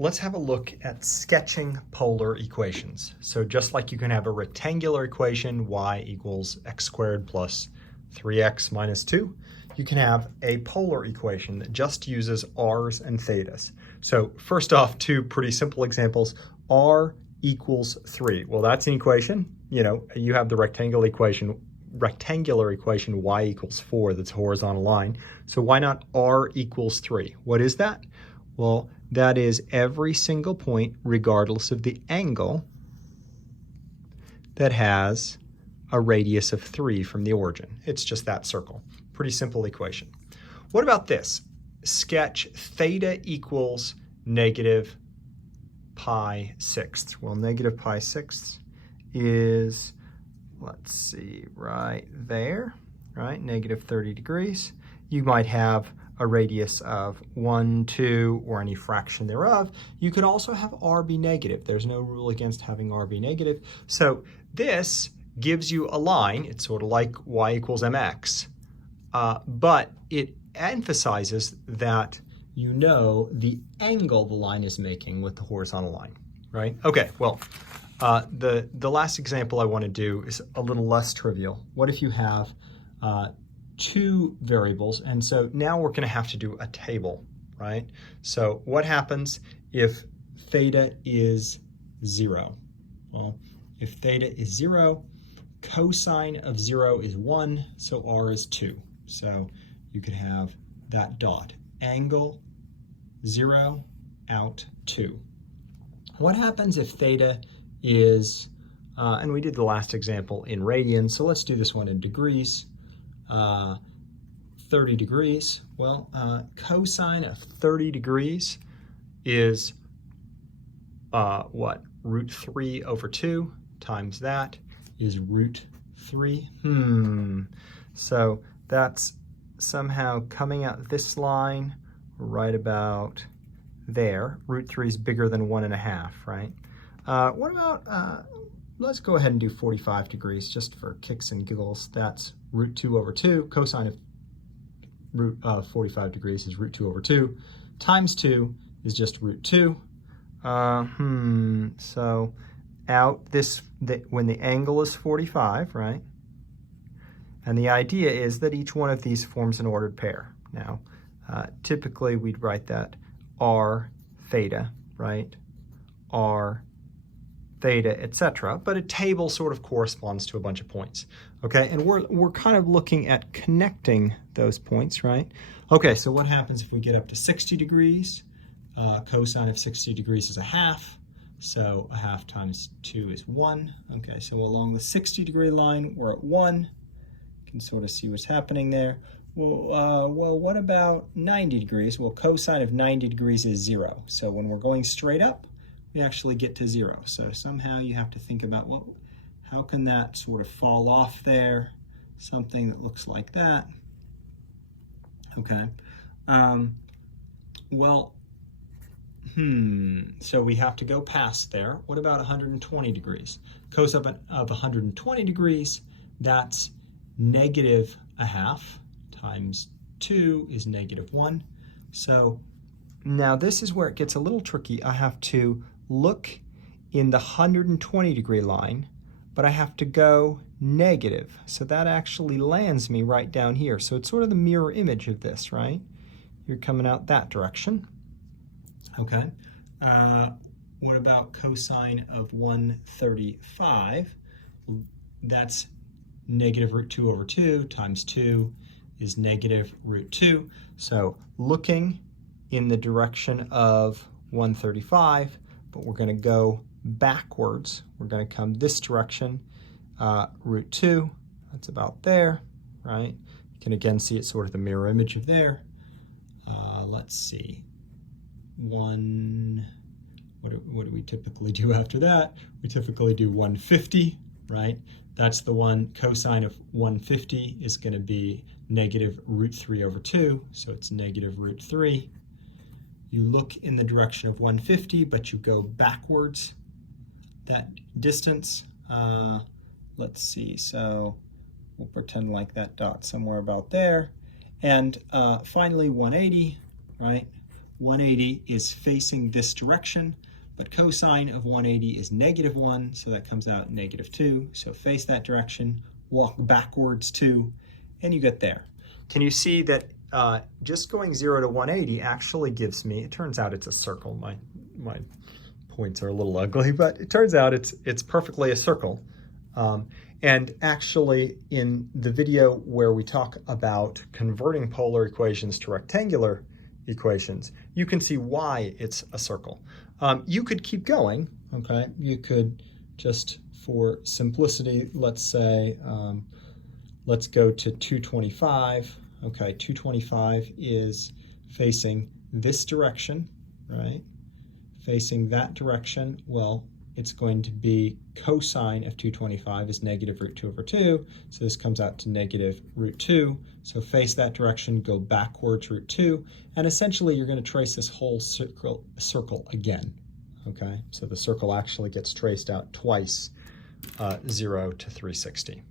let's have a look at sketching polar equations. So just like you can have a rectangular equation, y equals x squared plus 3x minus 2, you can have a polar equation that just uses r's and thetas. So first off, two pretty simple examples. R equals 3. Well, that's an equation. You know, you have the rectangular equation y equals 4, that's a horizontal line. So why not r equals 3? What is that? Well, that is every single point, regardless of the angle, that has a radius of 3 from the origin. It's just that circle. Pretty simple equation. What about this? Sketch theta equals negative pi sixths. Well, negative pi sixths is, let's see, right there, right? Negative 30 degrees. You might have a radius of 1, 2, or any fraction thereof. You could also have r be negative. There's no rule against having r be negative. So this gives you a line. It's sort of like y equals mx, but it emphasizes that you know the angle the line is making with the horizontal line, right? Okay, well, the last example I want to do is a little less trivial. What if you have two variables, and so now we're going to have to do a table, right? So what happens if theta is 0? Well, if theta is 0, cosine of 0 is 1, so r is 2. So you could have that dot. Angle 0 out 2. What happens if theta is, and we did the last example in radians, so let's do this one in degrees. 30 degrees. Well, cosine of 30 degrees is what? Root 3 over 2 times that is root 3. So that's somehow coming out this line right about there. Root 3 is bigger than 1.5, right? What about, let's go ahead and do 45 degrees just for kicks and giggles. That's root 2 over 2. Cosine of root 45 degrees is root 2 over 2. Times 2 is just root 2. So out this, when the angle is 45, right? And the idea is that each one of these forms an ordered pair. Now, typically we'd write that r theta, right? R theta, etc. But a table sort of corresponds to a bunch of points, okay? And we're kind of looking at connecting those points, right? Okay, so what happens if we get up to 60 degrees? Cosine of 60 degrees is a half, so a half times 2 is 1. Okay, so along the 60 degree line, we're at 1. You can sort of see what's happening there. Well, what about 90 degrees? Well, cosine of 90 degrees is 0. So when we're going straight up, we actually get to 0. So somehow you have to think about, well, how can that sort of fall off there? Something that looks like that. Okay. So we have to go past there. What about 120 degrees? Cosine of 120 degrees, that's negative a half times 2 is negative 1. So now this is where it gets a little tricky. I have to look in the 120 degree line, but I have to go negative. So that actually lands me right down here. So it's sort of the mirror image of this, right? You're coming out that direction. Okay. What about cosine of 135? That's negative root 2 over 2 times 2 is negative root 2. So looking in the direction of 135, but we're going to go backwards. We're going to come this direction, root 2. That's about there, right? You can again see it's sort of the mirror image of there. Let's see. What do we typically do after that? We typically do 150, right? That's the one. Cosine of 150 is going to be negative root 3 over 2, so it's negative root 3. You look in the direction of 150, but you go backwards that distance. Let's see, so we'll pretend like that dot somewhere about there. And finally 180, right? 180 is facing this direction, but cosine of 180 is -1, so that comes out -2. So face that direction, walk backwards 2, and you get there. Can you see that just going 0 to 180 actually gives me, it turns out it's a circle. My points are a little ugly, but it turns out it's perfectly a circle. And actually, in the video where we talk about converting polar equations to rectangular equations, you can see why it's a circle. You could keep going, okay? You could just, for simplicity, let's say, let's go to 225. Okay, 225 is facing this direction, right? Facing that direction, well, it's going to be cosine of 225 is -√2/2, so this comes out to -√2. So face that direction, go backwards √2, and essentially you're going to trace this whole circle again, okay? So the circle actually gets traced out twice, 0 to 360.